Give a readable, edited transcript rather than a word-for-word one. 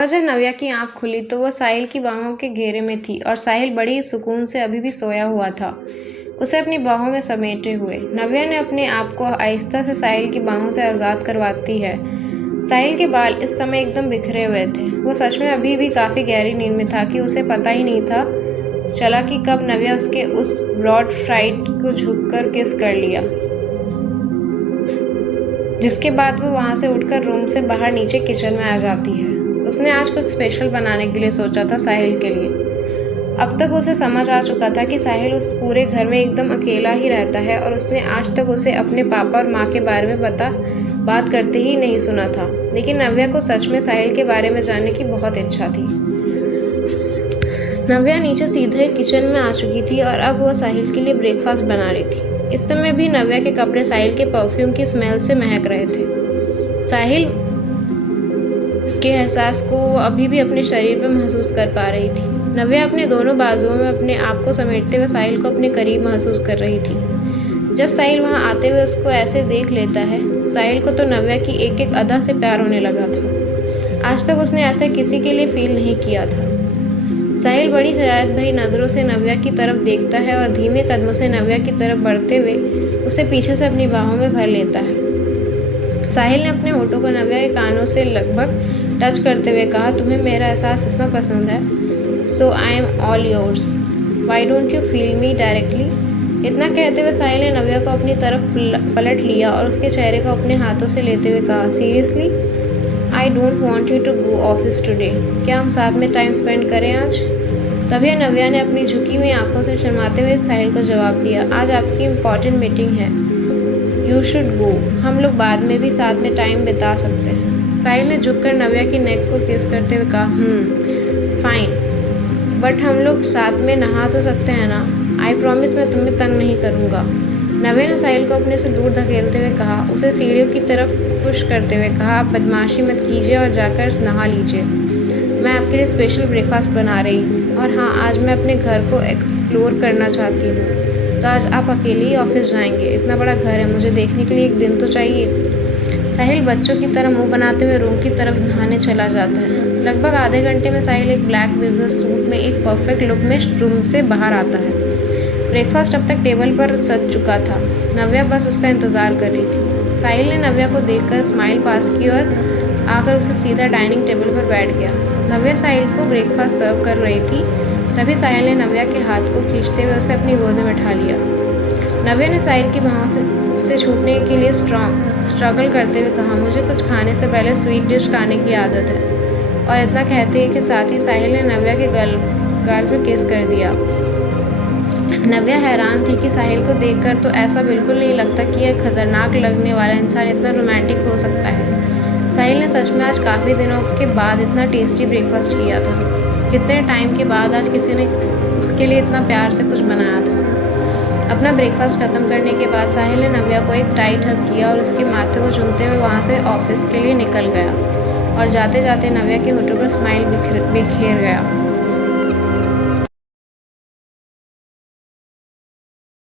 और जब नव्या की आंख खुली तो वह साहिल की बाहों के घेरे में थी और साहिल बड़ी ही सुकून से अभी भी सोया हुआ था, उसे अपनी बाहों में समेटे हुए। नव्या ने अपने आप को आहिस्ता से साहिल की बाहों से आज़ाद करवाती है। साहिल के बाल इस समय एकदम बिखरे हुए थे। वो सच में अभी भी काफ़ी गहरी नींद में था कि उसे पता ही नहीं था चला कि कब नव्या उसके उस ब्रॉड फ्राइट को झुककर किस कर लिया, जिसके बाद वो वहाँ से उठकर रूम से बाहर नीचे किचन में आ जाती है। उसने आज कुछ स्पेशल बनाने के लिए सोचा था साहिल के लिए। अब तक उसे समझ आ चुका था कि साहिल उस पूरे घर में एकदम अकेला ही रहता है और उसने आज तक उसे अपने पापा और माँ के बारे में बात करते ही नहीं सुना था। लेकिन नव्या को सच में साहिल के बारे में जानने की बहुत इच्छा थी। नव्या नीचे सीधे किचन में आ चुकी थी और अब वह साहिल के लिए ब्रेकफास्ट बना रही थी। इस समय भी नव्या के कपड़े साहिल के परफ्यूम की स्मेल से महक रहे थे। साहिल के एहसास को वो अभी भी अपने शरीर पर महसूस कर पा रही थी। नव्या अपने दोनों बाजुओं में अपने आप को समेटते हुए साहिल को अपने करीब महसूस कर रही थी। जब साहिल वहां आते हुए उसको ऐसे देख लेता है, साहिल को तो नव्या की एक एक अदा से प्यार होने लगा था। आज तक उसने ऐसा किसी के लिए फील नहीं किया था। साहिल बड़ी शरारत भरी नज़रों से नव्या की तरफ देखता है और धीमे कदमों से नव्या की तरफ बढ़ते हुए उसे पीछे से अपनी बाहों में भर लेता है। साहिल ने अपने होठों को नव्या के कानों से लगभग टच करते हुए कहा, तुम्हें मेरा एहसास इतना पसंद है, so I am all yours, why don't you feel me directly. इतना कहते हुए साहिल ने नव्या को अपनी तरफ पलट लिया और उसके चेहरे को अपने हाथों से लेते हुए कहा, seriously I don't want you to go office today, क्या हम साथ में टाइम स्पेंड करें आज। तभी नव्या ने अपनी झुकी हुई आंखों से शर्माते हुए साहिल को जवाब दिया, आज आपकी इम्पॉर्टेंट मीटिंग है, यू शुड गो, हम लोग बाद में भी साथ में टाइम बिता सकते हैं। साहिल ने झुककर नव्या की नेक को किस करते हुए कहा, फाइन, बट हम लोग साथ में नहा तो सकते हैं ना, आई प्रॉमिस मैं तुम्हें तंग नहीं करूँगा। नव्या ने साहिल को अपने से दूर धकेलते हुए कहा, उसे सीढ़ियों की तरफ पुश करते हुए कहा, आप बदमाशी मत कीजिए और जाकर नहा लीजिए, मैं आपके लिए स्पेशल ब्रेकफास्ट बना रही हूँ, और हाँ, आज मैं अपने घर को एक्सप्लोर करना चाहती हूँ, तो आज आप अकेले ही ऑफिस जाएंगे, इतना बड़ा घर है, मुझे देखने के लिए एक दिन तो चाहिए। साहिल बच्चों की तरह मुंह बनाते हुए रूम की तरफ नहाने चला जाता है। लगभग आधे घंटे में साहिल एक ब्लैक बिजनेस सूट में एक परफेक्ट लुक में रूम से बाहर आता है। ब्रेकफास्ट अब तक टेबल पर सज चुका था। नव्या बस उसका इंतज़ार कर रही थी। साहिल ने नव्या को देखकर स्माइल पास की और आकर उसे सीधा डाइनिंग टेबल पर बैठ गया। नव्या साहिल को ब्रेकफास्ट सर्व कर रही थी, तभी साहिल ने नव्या के हाथ को खींचते हुए उसे अपनी गोद में बैठा लिया। नव्या ने साहिल की बाहों से छूटने के लिए स्ट्रगल करते हुए कहा, मुझे कुछ खाने से पहले स्वीट डिश खाने की आदत है, और इतना कहते ही कि साथ ही साहिल ने नव्या के गाल पर किस कर दिया। नव्या हैरान थी कि साहिल को देखकर तो ऐसा बिल्कुल नहीं लगता कि यह खतरनाक लगने वाला इंसान इतना रोमांटिक हो सकता है। साहिल ने सच में आज काफ़ी दिनों के बाद इतना टेस्टी ब्रेकफास्ट किया था। कितने टाइम के बाद आज किसी ने उसके लिए इतना प्यार से कुछ बनाया था। अपना ब्रेकफास्ट खत्म करने के बाद साहिल ने नव्या को एक टाइट हग किया और उसके माथे को चूमते हुए वहाँ से ऑफिस के लिए निकल गया, और जाते जाते नव्या के होठों पर स्माइल बिखेर गया।